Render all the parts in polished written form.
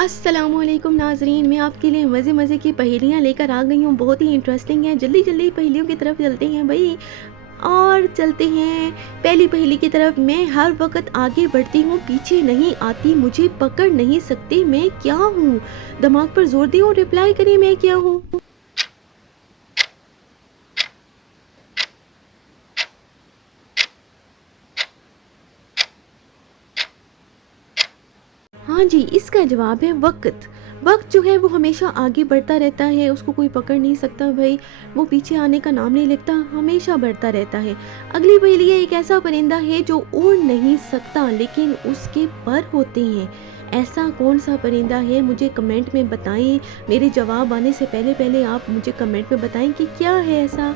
अस्सलामुअलैकुम नाज़रीन, मैं आपके लिए मज़े मज़े की पहेलियाँ लेकर आ गई हूँ। बहुत ही इंटरेस्टिंग है। जल्दी जल्दी पहेलियों की तरफ चलते हैं भाई। और चलते हैं पहली पहेली की तरफ। मैं हर वक्त आगे बढ़ती हूँ, पीछे नहीं आती, मुझे पकड़ नहीं सकते, मैं क्या हूँ? दिमाग पर जोर दें और रिप्लाई करें, मैं क्या हूँ? हाँ जी, इसका जवाब है वक़्त। वक़्त जो है वो हमेशा आगे बढ़ता रहता है, उसको कोई पकड़ नहीं सकता भई, वो पीछे आने का नाम नहीं लेता, हमेशा बढ़ता रहता है। अगली पहेली है, एक ऐसा परिंदा है जो उड़ नहीं सकता लेकिन उसके पर होते हैं। ऐसा कौन-सा परिंदा है, मुझे कमेंट में बताएँ। मेरे जवाब आने से पहले-पहले आप मुझे कमेंट में बताएँ कि क्या है ऐसा?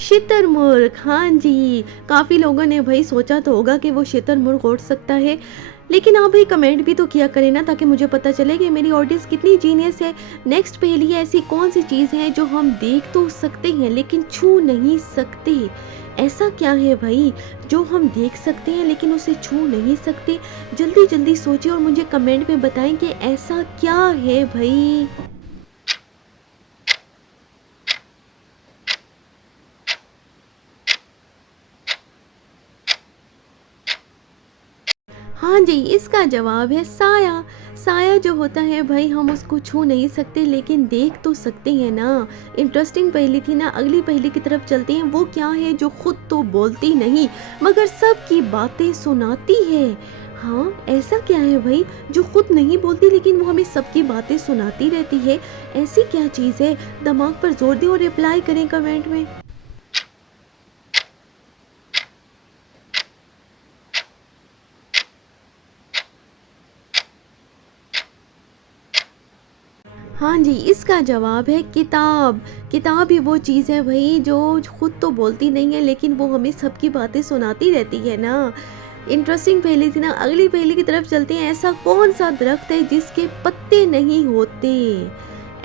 शुतुरमुर्ग, हाँ जी। काफ़ी लोगों ने भई सोचा तो होगा कि वो शुतुरमुर्ग उड़ सकता है, लेकिन आप भई कमेंट भी तो किया करें ना, ताकि मुझे पता चले कि मेरी ऑडियंस कितनी जीनियस है। नेक्स्ट पहेली है, ऐसी कौन-सी चीज़ है जो हम देख तो सकते हैं लेकिन छू नहीं सकते? ऐसा क्या है भई जो हम देख सकते हैं लेकिन उसे छू नहीं सकते? जल्दी-जल्दी सोचिए और मुझे कमेंट में बताएँ कि ऐसा क्या है भई? हाँ जी, इसका जवाब है साया। साया जो होता है भाई, हम उसको छू नहीं सकते लेकिन देख तो सकते हैं ना। इंटरेस्टिंग पहेली थी ना। अगली पहेली की तरफ चलते हैं। वो क्या है जो खुद तो बोलती नहीं मगर सबकी बातें सुनाती है? हाँ, ऐसा क्या है भाई जो खुद नहीं बोलती लेकिन वो हमें सबकी बातें सुनाती रहती है? ऐसी क्या चीज़ है? दिमाग पर जोर दें और रिप्लाई करें कमेंट में। हाँ जी, इसका जवाब है किताब। किताब ही वो चीज़ है भई जो खुद तो बोलती नहीं है लेकिन वो हमें सबकी बातें सुनाती रहती है ना। इंटरेस्टिंग पहेली थी ना। अगली पहेली की तरफ चलते हैं। ऐसा कौन-सा दरख्त है जिसके पत्ते नहीं होते?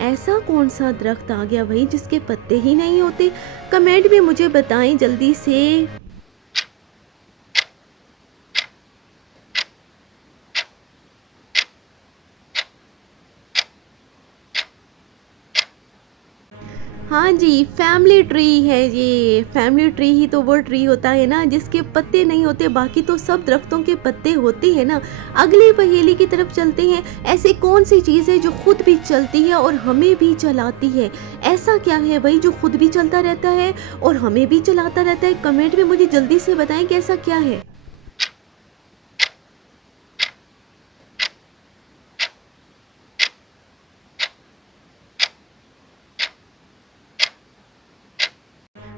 ऐसा कौन-सा दरख्त आ गया भई जिसके पत्ते ही नहीं होते? कमेंट में मुझे बताएँ जल्दी से। हाँ जी, फैमिली ट्री है ये। फैमिली ट्री ही तो वो ट्री होता है ना जिसके पत्ते नहीं होते, बाकी तो सब दरख्तों के पत्ते होते हैं ना। अगली पहेली की तरफ चलते हैं। ऐसी कौन-सी चीज़ है जो खुद भी चलती है और हमें भी चलाती है? ऐसा क्या है भई जो खुद भी चलता रहता है और हमें भी चलाता रहता है? कमेंट में मुझे जल्दी से बताएँ कि ऐसा क्या है?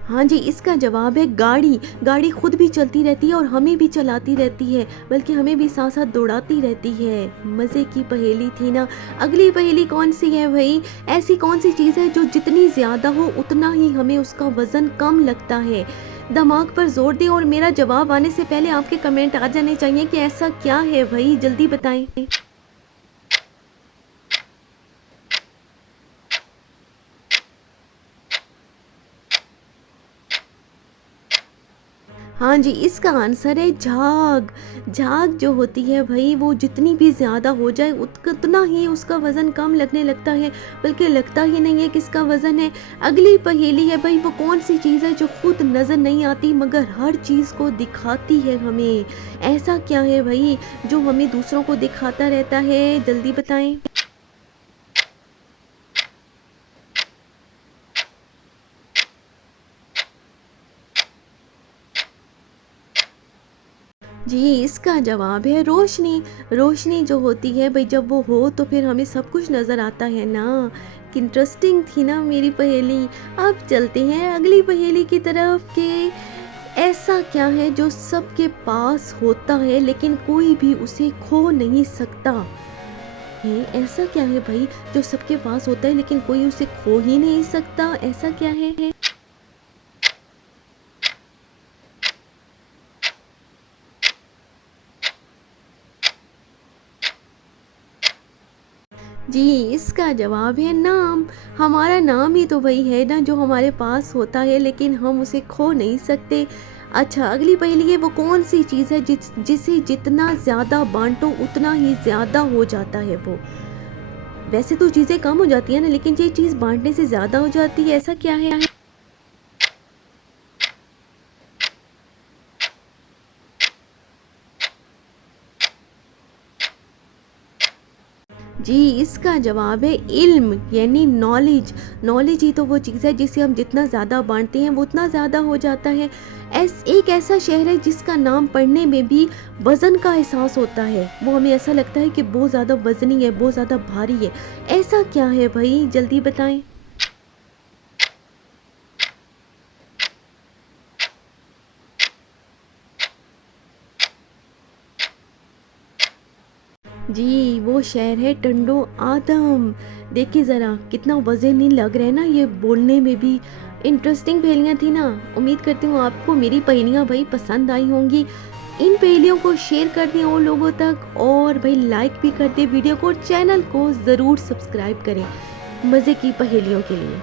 हाँ जी, इसका जवाब है गाड़ी। गाड़ी खुद भी चलती रहती है और हमें भी चलाती रहती है, बल्कि हमें भी साथ-साथ दौड़ाती रहती है। मज़े की पहेली थी ना। अगली पहेली कौन-सी है भई? ऐसी कौन-सी चीज़ है जो जितनी ज़्यादा हो उतना ही हमें उसका वज़न कम लगता है? दिमाग पर ज़ोर दें और मेरा जवाब आने से पहले आपके कमेंट आ जाने चाहिए कि ऐसा क्या है भई? जल्दी बताएँ। हाँ जी, इसका आंसर है झाग। झाग जो होती है भई वो जितनी भी ज़्यादा हो जाए उतना ही उसका वज़न कम लगने लगता है, बल्कि लगता ही नहीं है किसका वज़न है। अगली पहेली है भई, वो कौन-सी चीज़ है जो खुद नज़र नहीं आती मगर हर चीज़ को दिखाती है हमें? ऐसा क्या है भई जो हमें दूसरों को दिखाता रहता है? जल्दी बताएँ। जी, इसका जवाब है रोशनी। रोशनी जो होती है भई, जब वो हो तो फिर हमें सब कुछ नज़र आता है ना। इंटरेस्टिंग थी ना मेरी पहेली। अब चलते हैं अगली पहेली की तरफ कि ऐसा क्या है जो सबके पास होता है लेकिन कोई भी उसे खो नहीं सकता? है, ऐसा क्या है भई जो सबके पास होता है लेकिन कोई उसे खो ही नहीं सकता? ऐसा क्या है? जी, इसका जवाब है नाम। हमारा नाम ही तो वही है ना जो हमारे पास होता है, लेकिन हम उसे खो नहीं सकते। अच्छा, अगली पहेली है, वो कौन-सी चीज़ है जिसे जितना ज़्यादा बाँटो उतना ही ज़्यादा हो जाता है वो? वैसे तो चीज़ें कम हो जाती हैं ना, लेकिन ये चीज़ बाँटने से ज़्यादा हो जाती है, ऐसा क्या है? जी, इसका जवाब है इल्म, यानी नॉलेज। नॉलेज ही तो वो चीज़ है जिसे हम जितना ज़्यादा बाँटते हैं वो उतना ज़्यादा हो जाता है। एक ऐसा शहर है जिसका नाम पढ़ने में भी वज़न का एहसास होता है। वो हमें ऐसा लगता है कि बहुत ज़्यादा वज़नी है, बहुत ज़्यादा भारी है। ऐसा क्या है भई, जल्दी बताएँ? जी, वो शहर है टंडो आदम। देखिए ज़रा कितना वज़नी लग रहा है ना, ये बोलने में भी। इंटरेस्टिंग पहेलियाँ थी ना। उम्मीद करती हूँ आपको मेरी पहेलियाँ भई पसंद आई होंगी। इन पहेलियों को शेयर कर दें और लोगों तक, और भई लाइक भी कर दें वीडियो को, और चैनल को ज़रूर सब्सक्राइब करें मज़े की पहेलियों के लिए।